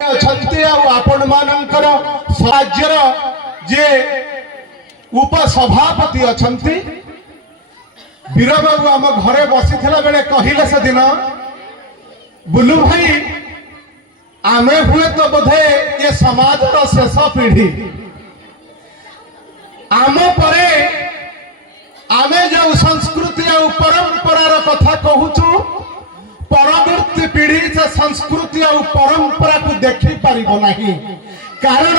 आपण मानकर राज्यर जे उपसभापति अछंती वीर बाबू आम घरे बसी बेले कहले से दिन बुलू भाई आमे हुए तो बोधे ये समाज शेष पीढ़ी आम परे आमे जो संस्कृति और परंपरार कथा कहूचु परवर्ती पीढ़ी से संस्कृति और परंपरा को देखी पारिबो नहीं कारण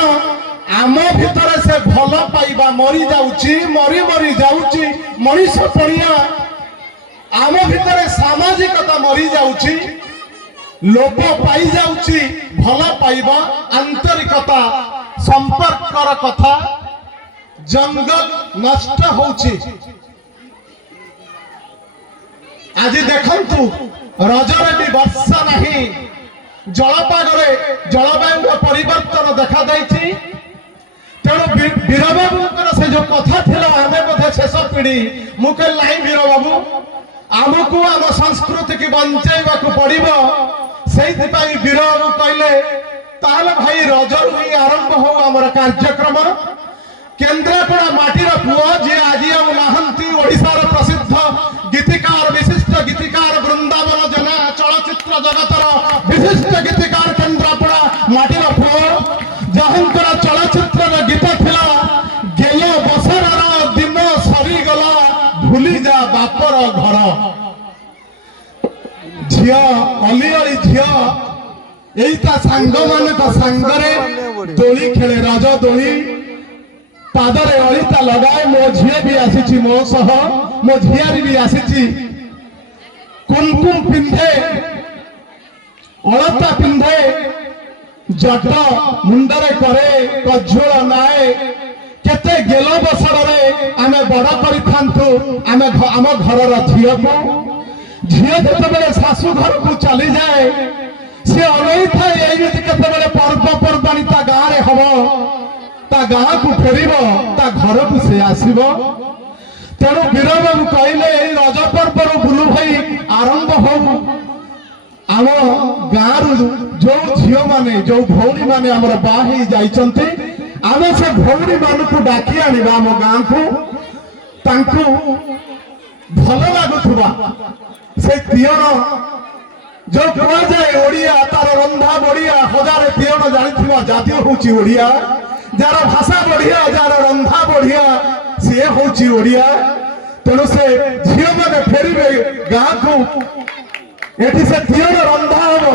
आम भितर से भल पाइबा मरी जाउची मरी मरी जाउची मनीष पड़िया आम भितर सामाजिकता मरी जाउची लोप पाई जाउची भल पाइबा आंतरिकता संपर्कर कथा जंगल नष्ट होउची। आज देखंतु रजरे भी वर्षा नहीं जलपागरे जलवायु परिवर्तन देखा जाइछि तेणु वीर बाबू से जो कथा थिला आमे बोधे शेष पीढ़ी मुके लाई वीर बाबू आमको आम संस्कृति की बंचाइबा को पड़िबो सेहि पई वीर बाबू कहले ताले भाई रजर ही आरंभ हो हमर कार्यक्रम केन्द्रापड़ा माटीर पुओ जे आजि हम नाहंती ओडिसार प्रसिद्ध गीतिकार विशिष्ट गीतिकार वृंदावन जना चलचित्र जगतर विशिष्ट गीतिकार केन्द्रापड़ा माटीर पुओ जहांकर चलचित्र गीत थिला गेलो बसरार दिन सरी गला भूली जा बापर घर झिया अली अली झिया एइता सांग मानक सांगरे दोली खेले रज दोली पादरे अलिता लगाए मो झिया भी आसी मो सह मो झियारी भी आसी कुमकुम पिंधे अलता पिंधे जट मुंडरे करे कज्जोल नाए केते गेलो बसरे आमे बड़ा करि थांतु आमे आम घरर झिया को झिया जतबेले सासु घर को चली जाए से अनई थाए एमिति केतेबेले पर्व पर्वाणी ता गाँ रे हबो ता गाँ को फेरिब ता घर को से आसीब तेणु वीर बाबू कहले रज पर्व बुलू भाई आरंभ हो आम गाँव जो झील माने जो भौणी माने आमर बाही जाइचंती आमे से भौणी मान को डाकी आनिबा आम गाँ को तांको भल लागुथुबा से तीयण जो कह जाए ओडिया तार रंधा बढ़िया हजार तीयण जानिथिबा जातीय होची ओडिया जार भाषा बढ़िया जार रंधा बढ़िया सी हूँ ओडिया तेणु से झील मैंने फेरबे गाँ को एटी से तीयण रंधा हम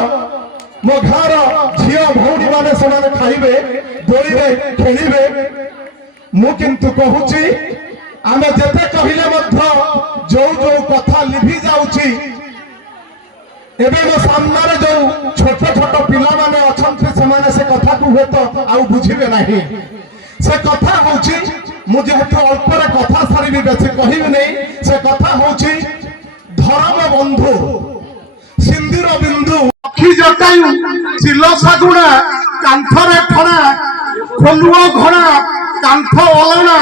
मो घर झी भौणी मैंने से खाइबे दोली खेलिबे मु किंतु कहूची आमे जेते कहिले मध्य जो जो कथा लिभि जाउची एबे मो सामने जो छोट छोट पिला माने अछंती समाने से कथा को हुए तो आउ बुझिबे नहीं से कथा होची मु जेहेतु अल्परे कथा सारिबी बेसी कहिबे नहीं से कथा होची धर्म बंधु सिंदूर बिंदु अखी जटायु चिलो सागुणा कांथरे ठणा खोलुओ घोणा कांथ ओलना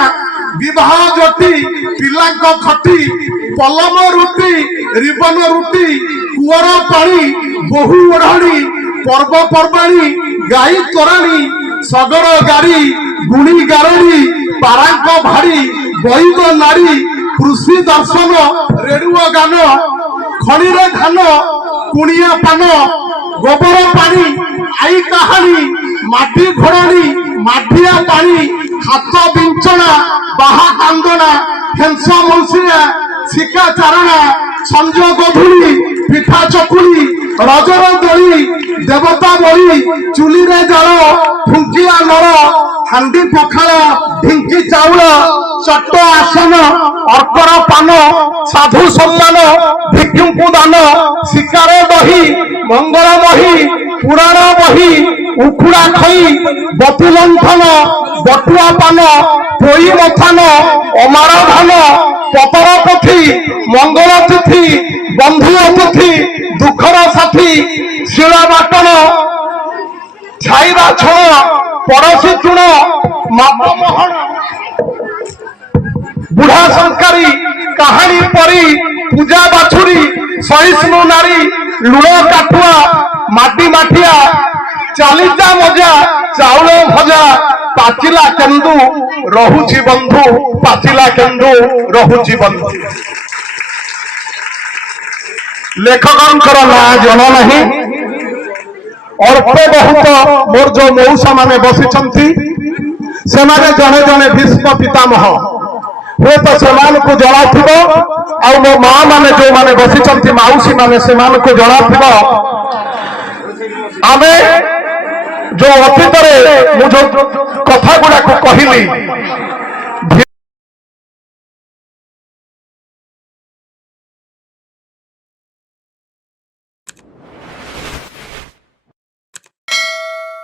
विवाह जटी पिलाक खटी पलम रुटी रिबन रुटी कुआर पानी बहु ओढ़णी पर्व पर्वाणी गाई तोराणी सगर गाड़ी गुणी गारणी पारांक भाड़ी बैग नारी कृषि दर्शन रेणुओ गान खणीरे धान कुणिया पान गोबर पानी आई कहानी माटी घोड़ाणी माठिया पानी हाथ बिंचना बाहा कांदना हेंस मुंसिया शिका चारणा संज गधुली पिठा चकुली रजर दोली देवता बली चुली रे जाल फुंकिया नर हांडी पखाला ढिंकी चाउल चट्ट आसन अर्कर पान साधु सम्मान भिक्षु को दान शिकार दही मंगल बही पुराण बही उखुड़ा खई बतु लंथन बटुआ पान पोई मथान अमार धान पतर पथी मंगल तिथि बंधु अतिथि दुखर साथी शिला बाटन छाईरा छण पड़ोसी चुण मापमोहन बुढ़ा संकारी कहानी परी पूजा बाछुरी सहिष्णु नारी लुण काठुआ माटी माठिया ଚାଲିଚା ମଜା ଚାଉଳ ଭଜା ପାଚିଲା କେନ୍ଦୁ ରହୁଛି ବନ୍ଧୁ ପାଚିଲା କେନ୍ଦୁ ରହୁଛି ବନ୍ଧୁ। ଲେଖକଙ୍କର ନାଁ ଜଣା ନାହିଁ। ଅଳ୍ପ ବହୁତ ମୋର ଯୋଉ ମଉସା ମାନେ ବସିଛନ୍ତି ସେମାନେ ଜଣେ ଜଣେ ଭୀଷ୍ମ ପିତାମହ, ହୁଏତ ସେମାନଙ୍କୁ ଜଣାଥିବ। ଆଉ ମୋ ମା ମାନେ ଯୋଉମାନେ ବସିଛନ୍ତି ମାଉସୀ ମାନେ ସେମାନଙ୍କୁ ଜଣାଥିବ। ଆମେ ଯୋଉ ଅତୀତରେ ମୁଁ ଯୋଉ କଥା ଗୁଡାକୁ କହିଲି